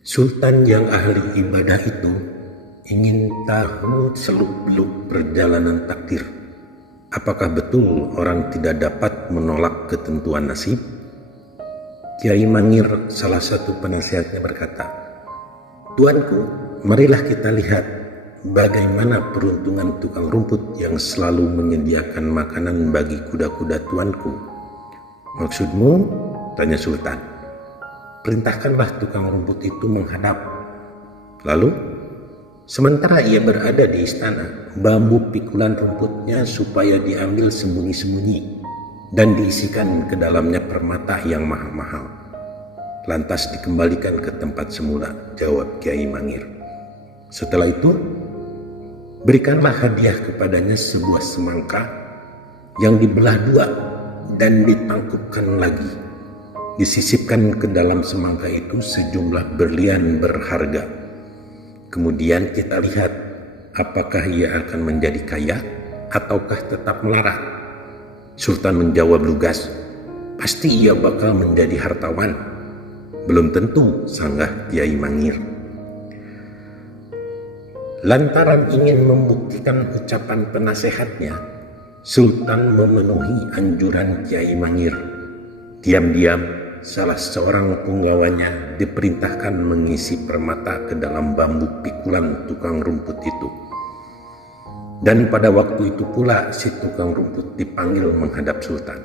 Sultan yang ahli ibadah itu ingin tahu seluk-beluk perjalanan takdir. Apakah betul orang tidak dapat menolak ketentuan nasib? Kiai Mangir, salah satu penasehatnya, berkata, "Tuanku, marilah kita lihat bagaimana peruntungan tukang rumput yang selalu menyediakan makanan bagi kuda-kuda tuanku." "Maksudmu?" tanya Sultan. "Perintahkanlah tukang rumput itu menghadap. Lalu, sementara ia berada di istana, bambu pikulan rumputnya supaya diambil sembunyi-sembunyi dan diisikan ke dalamnya permata yang mahal-mahal. Lantas dikembalikan ke tempat semula," jawab Kiai Mangir. "Setelah itu, berikanlah hadiah kepadanya sebuah semangka yang dibelah dua dan ditangkupkan lagi. Disisipkan ke dalam semangka itu sejumlah berlian berharga. Kemudian kita lihat apakah ia akan menjadi kaya ataukah tetap melarat." Sultan menjawab lugas, "Pasti ia bakal menjadi hartawan." "Belum tentu," sanggah Kiai Mangir. Lantaran ingin membuktikan ucapan penasehatnya, Sultan memenuhi anjuran Kiai Mangir. Diam-diam, salah seorang punggawanya diperintahkan mengisi permata ke dalam bambu pikulan tukang rumput itu. Dan pada waktu itu pula si tukang rumput dipanggil menghadap Sultan.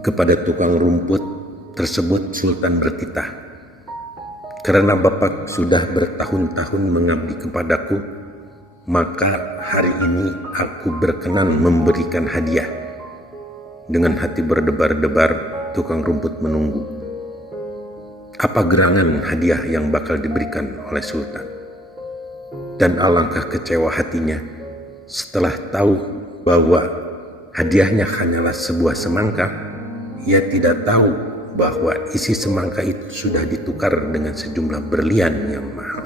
Kepada tukang rumput tersebut Sultan bertitah, "Karena Bapak sudah bertahun-tahun mengabdi kepadaku, maka hari ini aku berkenan memberikan hadiah." Dengan hati berdebar-debar, tukang rumput menunggu. Apa gerangan hadiah yang bakal diberikan oleh Sultan? Dan alangkah kecewa hatinya setelah tahu bahwa hadiahnya hanyalah sebuah semangka. Ia tidak tahu bahwa isi semangka itu sudah ditukar dengan sejumlah berlian yang mahal.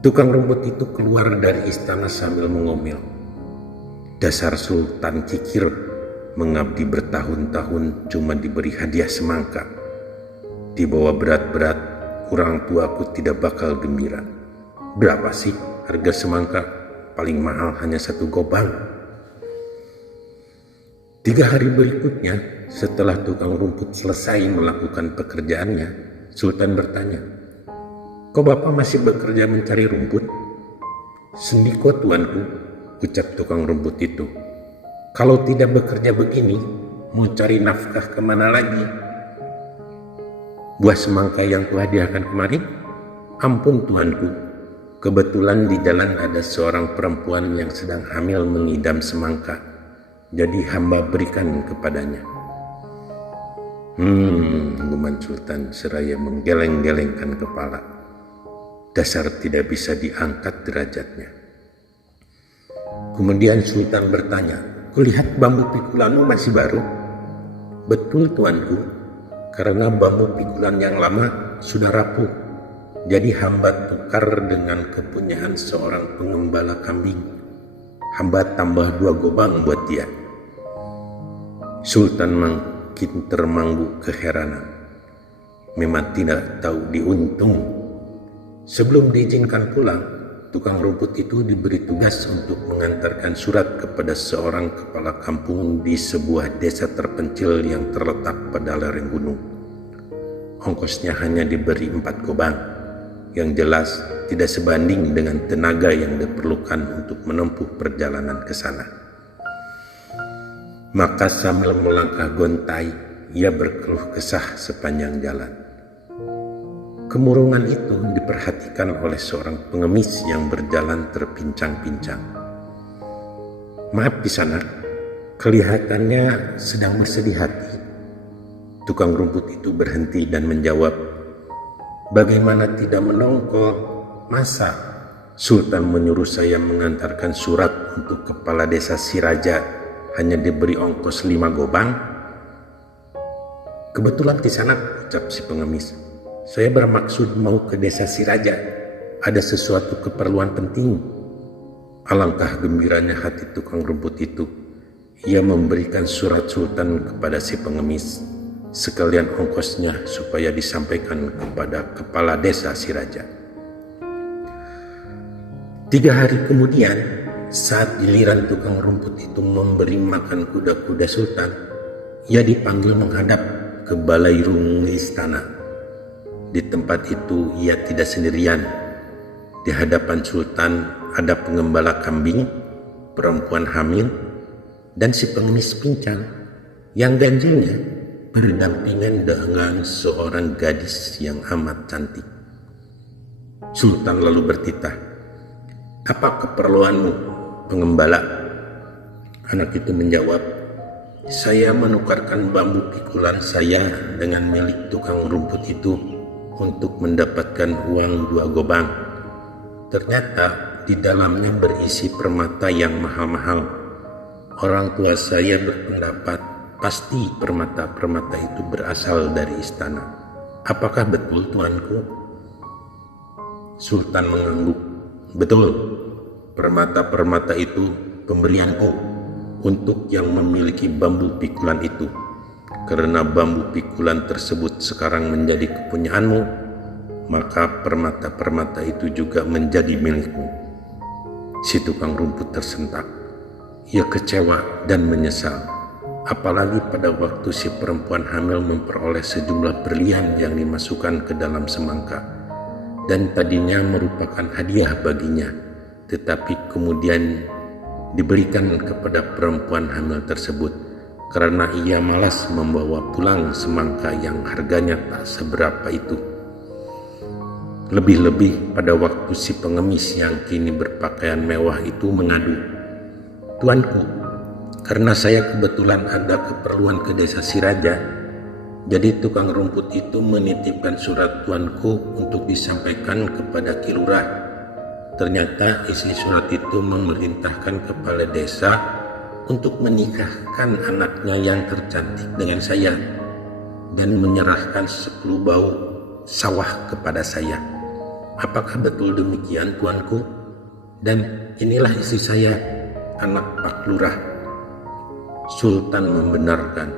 Tukang rumput itu keluar dari istana sambil mengomel, "Dasar Sultan kikir, mengabdi bertahun-tahun cuma diberi hadiah semangka. Dibawa berat-berat, orang tuaku tidak bakal gembira. Berapa sih harga semangka? Paling mahal hanya 1 gobang." 3 hari berikutnya, setelah tukang rumput selesai melakukan pekerjaannya, Sultan bertanya, "Kok Bapak masih bekerja mencari rumput?" "Sendiko tuanku," ucap tukang rumput itu. "Kalau tidak bekerja begini, mau cari nafkah kemana lagi?" "Buah semangka yang kuhadiahkan kemarin?" "Ampun tuanku, kebetulan di jalan ada seorang perempuan yang sedang hamil mengidam semangka, jadi hamba berikan kepadanya." Guman Sultan seraya menggeleng-gelengkan kepala. Dasar tidak bisa diangkat derajatnya. Kemudian Sultan bertanya, "Kulihat bambu pikulanmu masih baru?" "Betul tuanku, karena bambu pikulan yang lama sudah rapuh, jadi hamba tukar dengan kepunyaan seorang pengembala kambing. Hamba tambah 2 gobang buat dia." Sultan makin termangu keheranan. Memang tidak tahu diuntung. Sebelum diizinkan pulang, tukang rumput itu diberi tugas untuk mengantarkan surat kepada seorang kepala kampung di sebuah desa terpencil yang terletak pada lereng gunung. Ongkosnya hanya diberi 4 gobang, yang jelas tidak sebanding dengan tenaga yang diperlukan untuk menempuh perjalanan ke sana. Maka sambil melangkah gontai, ia berkeluh kesah sepanjang jalan. Kemurungan itu diperhatikan oleh seorang pengemis yang berjalan terpincang-pincang. "Maaf di sana, kelihatannya sedang bersedih hati." Tukang rumput itu berhenti dan menjawab, "Bagaimana tidak menongkol? Masa Sultan menyuruh saya mengantarkan surat untuk kepala desa Siraja hanya diberi ongkos 5 gobang?" "Kebetulan di sana," ucap si pengemis. "Saya bermaksud mau ke desa Siraja. Ada sesuatu keperluan penting." Alangkah gembiranya hati tukang rumput itu. Ia memberikan surat Sultan kepada si pengemis. sekalian ongkosnya supaya disampaikan kepada kepala desa Siraja. 3 hari kemudian, saat giliran tukang rumput itu memberi makan kuda-kuda sultan, ia dipanggil menghadap ke balairung istana. Di tempat itu ia tidak sendirian. Di hadapan sultan ada pengembala kambing, perempuan hamil, dan si pengemis pincang yang ganjilnya berdampingan dengan seorang gadis yang amat cantik. Sultan lalu bertitah, "Apa keperluanmu, pengembala?" Anak itu menjawab, "Saya menukarkan bambu pikulan saya dengan milik tukang rumput itu untuk mendapatkan uang 2 gobang. Ternyata di dalamnya berisi permata yang mahal-mahal. Orang tua saya berpendapat pasti permata-permata itu berasal dari istana. Apakah betul, tuanku?" Sultan mengangguk. "Betul, permata-permata itu pemberianku untuk yang memiliki bambu pikulan itu. Karena bambu pikulan tersebut sekarang menjadi kepunyaanmu, maka permata-permata itu juga menjadi milikmu." Si tukang rumput tersentak. Ia kecewa dan menyesal, apalagi pada waktu si perempuan hamil memperoleh sejumlah berlian yang dimasukkan ke dalam semangka dan tadinya merupakan hadiah baginya, tetapi kemudian diberikan kepada perempuan hamil tersebut karena ia malas membawa pulang semangka yang harganya tak seberapa itu. Lebih-lebih pada waktu si pengemis yang kini berpakaian mewah itu mengadu, "Tuanku, karena saya kebetulan ada keperluan ke desa Siraja, jadi tukang rumput itu menitipkan surat tuanku untuk disampaikan kepada Ki Lurah. Ternyata isi surat itu memerintahkan kepala desa untuk menikahkan anaknya yang tercantik dengan saya dan menyerahkan 10 bau sawah kepada saya. Apakah betul demikian, tuanku? Dan inilah istri saya, anak Pak Lurah." Sultan membenarkan,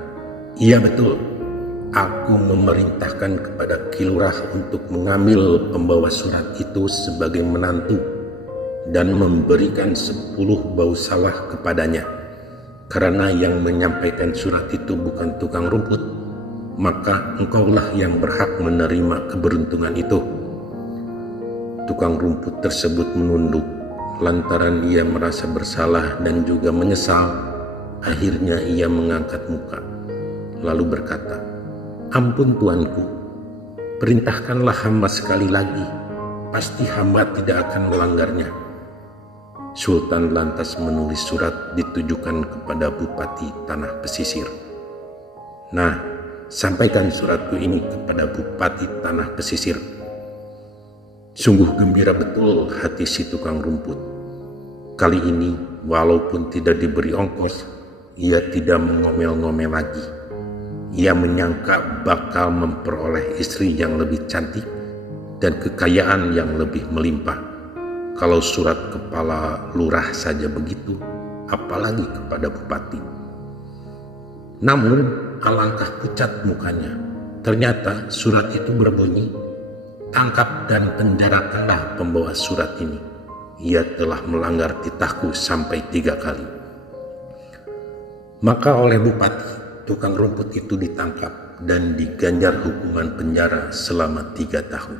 "Iya betul, aku memerintahkan kepada Ki Lurah untuk mengambil pembawa surat itu sebagai menantu dan memberikan 10 bau sawah kepadanya. Karena yang menyampaikan surat itu bukan tukang rumput, maka engkaulah yang berhak menerima keberuntungan itu." Tukang rumput tersebut menunduk lantaran ia merasa bersalah dan juga menyesal. Akhirnya ia mengangkat muka lalu berkata, "Ampun tuanku, perintahkanlah hamba sekali lagi, pasti hamba tidak akan melanggarnya." Sultan lantas menulis surat ditujukan kepada Bupati Tanah Pesisir. "Nah, sampaikan suratku ini kepada Bupati Tanah Pesisir." Sungguh gembira betul hati si tukang rumput. Kali ini walaupun tidak diberi ongkos, ia tidak mengomel-ngomel lagi. Ia menyangka bakal memperoleh istri yang lebih cantik dan kekayaan yang lebih melimpah. Kalau surat kepala lurah saja begitu, apalagi kepada bupati. Namun alangkah pucat mukanya. Ternyata surat itu berbunyi, "Tangkap dan penjarakanlah pembawa surat ini. Ia telah melanggar titahku sampai 3 kali." Maka oleh bupati, tukang rumput itu ditangkap dan diganjar hukuman penjara selama 3 tahun.